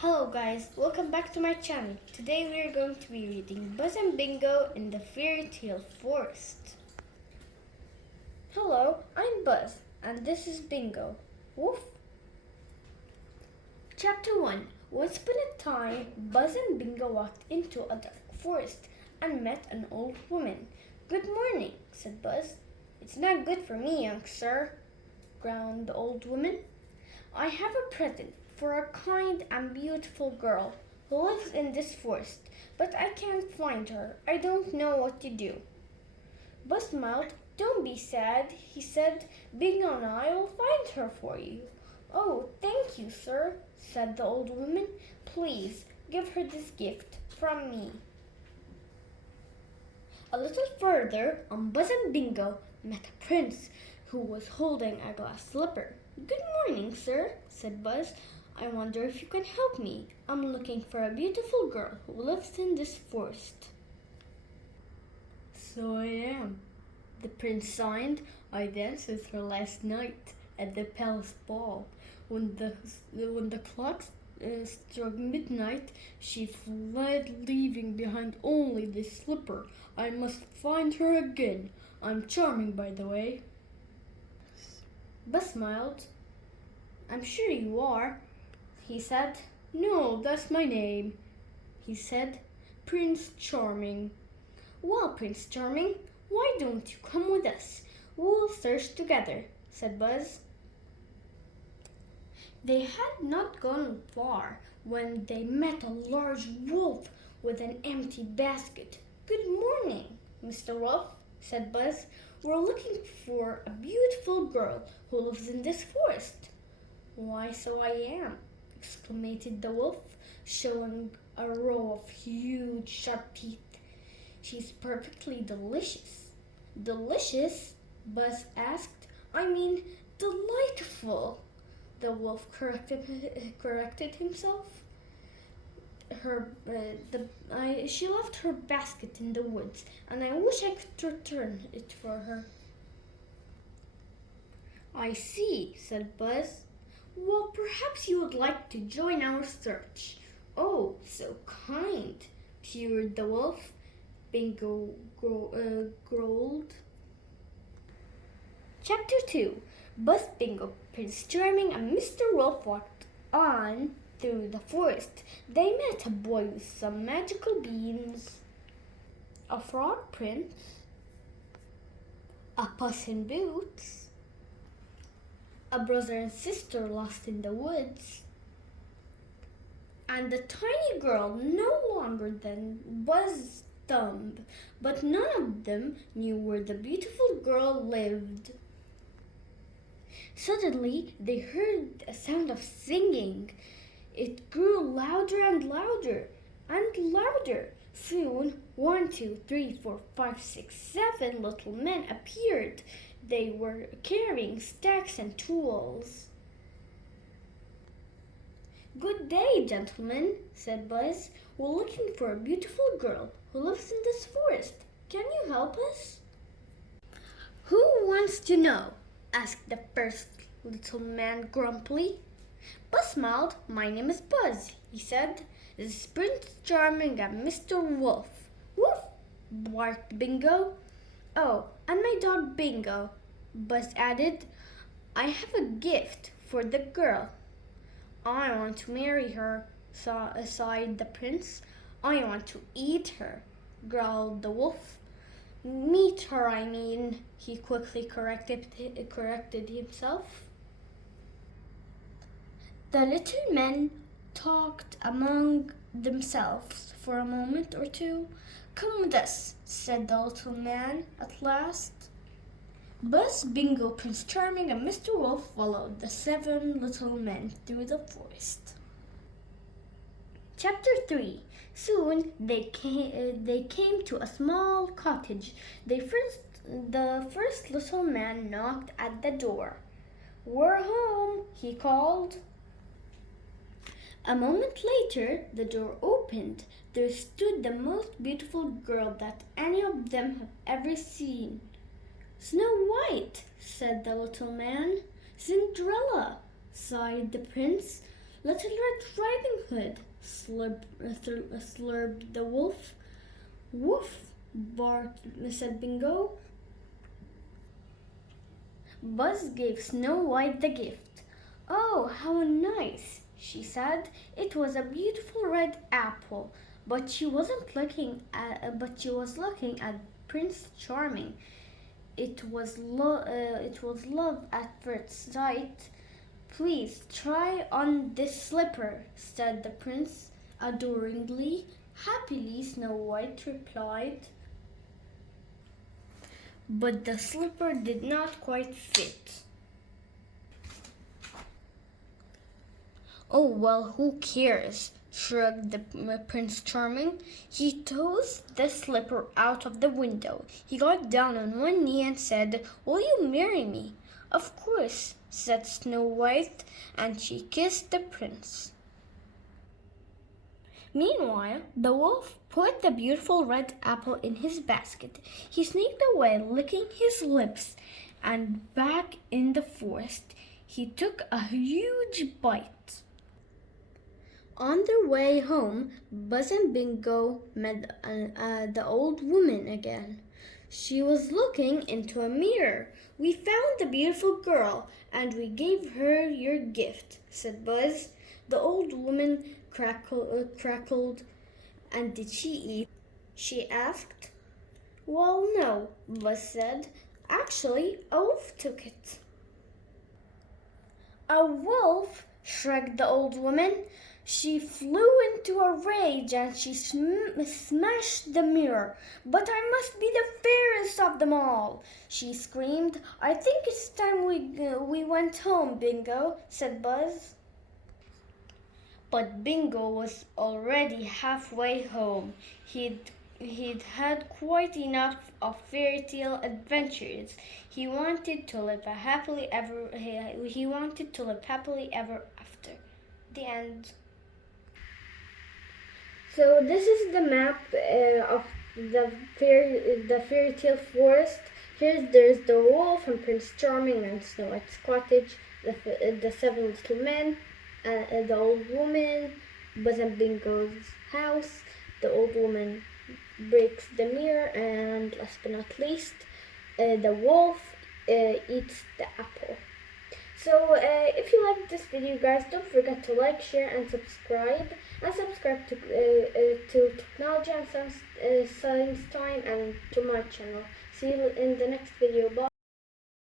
Hello guys, welcome back to my channel. Today we are going to be reading Buzz and Bingo in the Fairy Tale Forest. Hello, I'm Buzz and this is Bingo. Woof! Chapter 1. Once upon a time, Buzz and Bingo walked into a dark forest and met an old woman. Good morning, said Buzz. It's not good for me, young sir, growled the old woman. I have a present for a kind and beautiful girl who lives in this forest, but I can't find her. I don't know what to do. Buzz smiled. Don't be sad, he said. Bingo and I will find her for you. Oh, thank you, sir, said the old woman. Please give her this gift from me. A little further on, Buzz and Bingo met a prince who was holding a glass slipper. Good morning, sir, said Buzz. I wonder if you can help me. I'm looking for a beautiful girl who lives in this forest. So I am, the prince signed. I danced with her last night at the palace ball. When the clock struck midnight, she fled, leaving behind only the slipper. I must find her again. I'm charming, by the way. Buzz smiled. I'm sure you are, he said. No, that's my name, he said. Prince Charming. Well, Prince Charming, why don't you come with us? We'll search together, said Buzz. They had not gone far when they met a large wolf with an empty basket. Good morning, Mr. Wolf, said Buzz. We're looking for a beautiful girl who lives in this forest. Why, so I am, exclaimed the wolf, showing a row of huge sharp teeth. She's perfectly delicious. Delicious? Buzz asked. I mean, delightful, the wolf corrected himself. She left her basket in the woods, and I wish I could return it for her. I see, said Buzz. Well, perhaps you would like to join our search. Oh, so kind, purred the wolf. Bingo growled. Chapter 2. Buzz, Bingo, Prince Charming, and Mr. Wolf walked on through the forest. They met a boy with some magical beans, a frog prince, a puss in boots, a brother and sister lost in the woods, and a tiny girl no longer than Buzz's thumb. But none of them knew where the beautiful girl lived. Suddenly, they heard a sound of singing. It grew louder and louder and louder. Soon, 1, 2, 3, 4, 5, 6, 7 little men appeared. They were carrying stacks and tools. Good day, gentlemen, said Buzz. We're looking for a beautiful girl who lives in this forest. Can you help us? Who wants to know? Asked the first little man grumpily. Buzz smiled. My name is Buzz, he said. This is Prince Charming and Mr. Wolf. Woof! Barked Bingo. Oh, and my dog Bingo, Buzz added. I have a gift for the girl. I want to marry her, sighed the prince. I want to eat her, growled the wolf. Meet her, I mean, he quickly corrected himself. The little men talked among themselves for a moment or two. Come with us, said the little man at last. Buzz, Bingo, Prince Charming, and Mr. Wolf followed the 7 little men through the forest. Chapter 3. Soon they came to a small cottage. The first little man knocked at the door. We're home, he called. A moment later, the door opened. There stood the most beautiful girl that any of them have ever seen. Snow White, said the little man. Cinderella, sighed the prince. Little Red Riding Hood, slurped the wolf. Woof, barked said Bingo. Buzz gave Snow White the gift. Oh, how nice, she said. It was a beautiful red apple, but she was looking at Prince Charming. It was love at first sight. Please try on this slipper, said the prince adoringly. Happily, Snow White replied. But the slipper did not quite fit. Oh, well, who cares? Shrugged the Prince Charming. He tossed the slipper out of the window. He got down on one knee and said, Will you marry me? Of course, said Snow White, and she kissed the prince. Meanwhile, the wolf put the beautiful red apple in his basket. He sneaked away, licking his lips, and back in the forest, he took a huge bite. On their way home, Buzz and Bingo met the old woman again. She was looking into a mirror. We found the beautiful girl, and we gave her your gift, said Buzz. The old woman crackled. And did she eat? She asked. Well, no, Buzz said. Actually, a wolf took it. A wolf? Shrugged the old woman. She flew into a rage and she smashed the mirror. But I must be the fairest of them all, she screamed. I think it's time we went home, Bingo, said Buzz. But Bingo was already halfway home. He'd had quite enough of fairy tale adventures. He wanted to live happily ever after. The end. So this is the map of the fairy tale forest. There's the wolf and Prince Charming and Snow White's cottage, the seven little men, the old woman, Buzz and Bingo's house. The old woman breaks the mirror, and last but not least, the wolf eats the apple. So if you liked this video, guys, don't forget to like, share, and subscribe. And subscribe to Technology and Science Time and to my channel. See you in the next video. Bye.